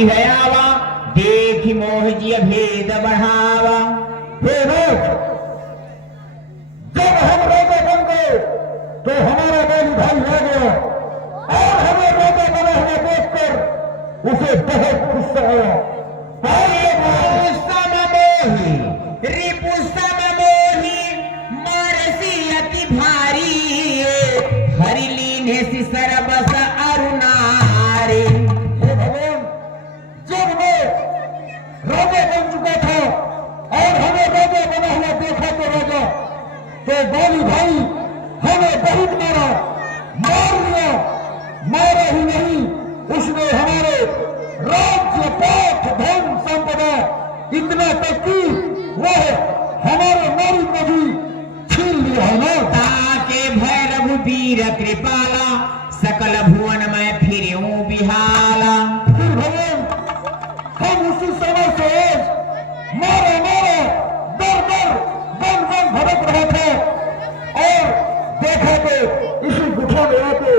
गृह आवा, देखी मोह जी भेद बढ़ावा। हे लोग, जब हम राजा बन गए तो हमारा बलि भाई रह गया और हमें राजा बना हुआ देखकर उसे बहुत गुस्सा आया। रिपुसम मोही मारसी अति भारी, हरि लीने सि सरबस अरुणारी। हे भगवान, जब मैं राजा बन चुका था और हमें राजा बना हुआ देखा तो राजा, तो बाली भाई हमें बहुत मार लिया। मारा ही नहीं, उसने हमारे राज्य पाठ धन संपदा इतना तक की वह हमारे नारी को भी छीन लिया है ना। ताके भैरव वीर कृपाला, सकल भुवन में फिरूं बिहाला। फिर भगवान, हम उसी समय से मारा डर बन भटक रहा था और देखा तो इसी गुफा में आके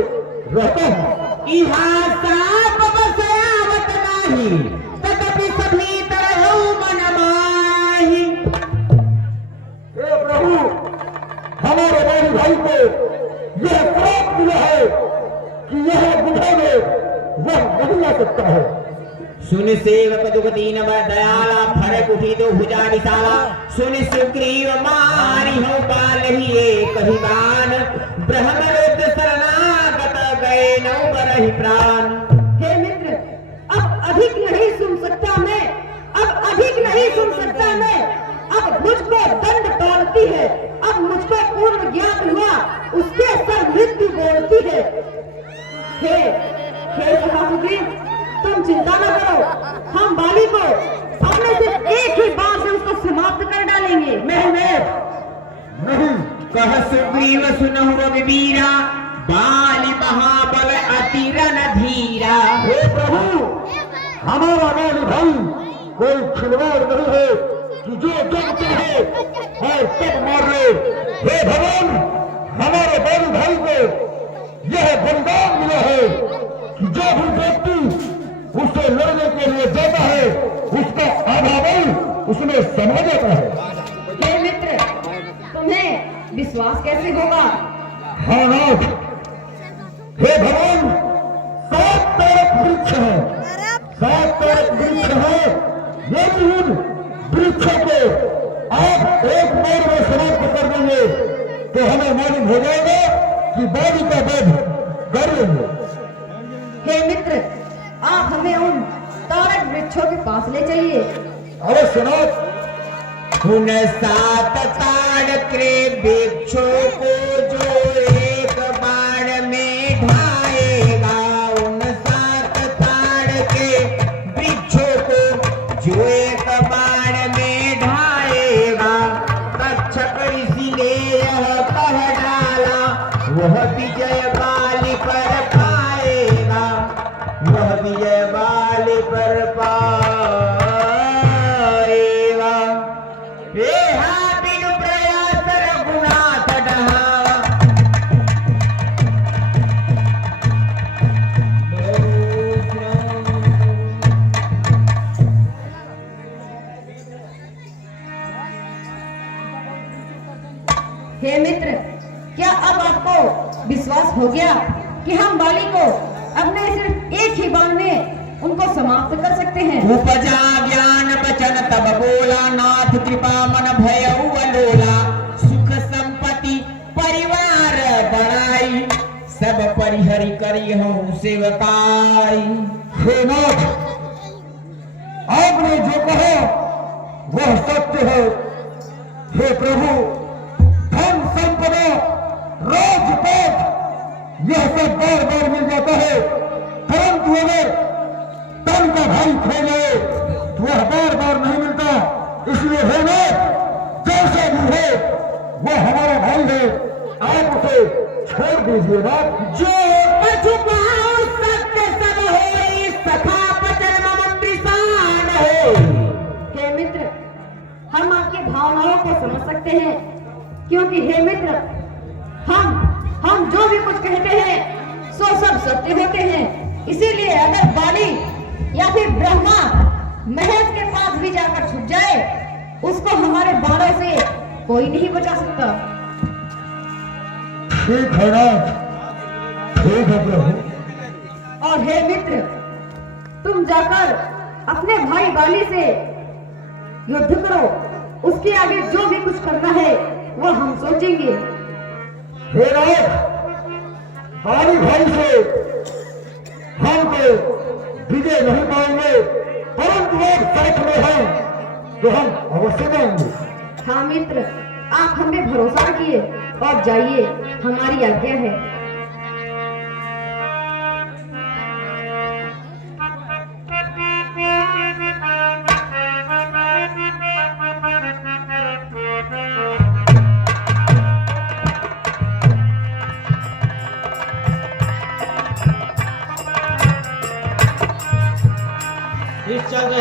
रहता हूँ। इहाँ साप बस आवत नाही, तथापि सभी तरह मन माही। हे प्रभु, हमारे बाली भाई को यह श्राप दिया है कि यह गुफा में वह नहीं आ सकता है। सुन सेवक दुख दीन वर दयाला, फरक उठी तो भुजा विशाला। सुन सुग्रीव मारी हो बाल ही एक ही बान, ब्रह्मलोक शरणागत गए नौ बरहि प्राण। हे मित्र, अब अधिक नहीं सुन सकता मैं, अब अधिक नहीं सुन सकता मैं। अब मुझको दंड तोड़ती है, अब मुझको पूर्ण ज्ञान हुआ, उसके सर मृत्यु बोलती है। हे सुग्रीव, तुम चिंता न करो, हम बाली को अपने सिर्फ एक ही बार से उसको समाप्त कर डालेंगे। नहीं, कह सुग्रीव सुनहु रघुवीरा, बाली महाबल अति रणधीरा। हे प्रभु, हमारा बाली भाई कोई खिलवाड़ नहीं है कि जो जब चाहे और तब मार ले। हे भगवान, हमारे बाली भाई को यह वरदान मिला है कि जो भी व्यक्ति उससे लड़ने के लिए जाता है उसका आधा बल उसमें समा जाता है। हे मित्र, तुम्हें विश्वास कैसे होगा? हाँ नाथ, हे भगवान, 7 तरफ वृक्ष है, 7 तरफ वृक्ष है। यदि उन वृक्षों को आप एक बार में समाप्त कर देंगे तो हमें मालूम हो जाएगा कि बाली का वध कर लेंगे। हे मित्र, आप हमें उन तारक वृक्षों के पास ले जाइए। अवश्य नाथ। उन 7 तारक वृक्षों को जो एक बाण में ढाएगा, उन 7 तारक वृक्षों को जो एक बाण में ढाएगा, तक्षक ऋषि ने यह कह डाला, वह विजय बाली पर पाएगा, वह विजय बाली पर पाएगा। रेहा बिनु प्रयास रघुनाथ डहावा। हे मित्र, क्या अब आपको विश्वास हो गया कि हम बाली को अपने सिर्फ एक ही बाण में उनको समाप्त कर सकते हैं? उपजा ज्ञान बचन तब बोला, नाथ कृपा मन भयउ अलोला। सुख संपत्ति परिवार बढ़ाई, सब परिहरि करी हूँ सेवकाई। हे नाथ, आपने जो कहा वह सत्य है। हे प्रभु, धन संपदा राजपाट यह सब बार बार मिल जाता है, परंतु अगर तन का भाई खो जाए तो वह बार बार नहीं मिलता। इसलिए हे नाथ, जैसा भी है वह हमारा भाई है, आप उसे छोड़ दीजिए ना। जो पछुपाओ सत्य सब होई, सखा बचन मम विसान होई। हे मित्र, हम आपकी भावनाओं को समझ सकते हैं, क्योंकि हे मित्र, हम जो भी कुछ कहते हैं सो सब सत्य होते हैं। इसीलिए अगर बाली या या फिर ब्रह्मा महेश के पास भी जाकर छुप जाए, उसको हमारे बाणों से कोई नहीं बचा सकता। ठीक है राज, ठीक है प्रभु। और हे मित्र, तुम जाकर अपने भाई बाली से युद्ध करो, उसके आगे जो भी कुछ करना है वो हम सोचेंगे। हे राज, बाली भाई से हम तो विजय नहीं पाएंगे, परंतु एक शर्त में है जो हम अवश्य देंगे। हाँ मित्र, आप हमें भरोसा रखिए और जाइए, हमारी आज्ञा है। चल रहे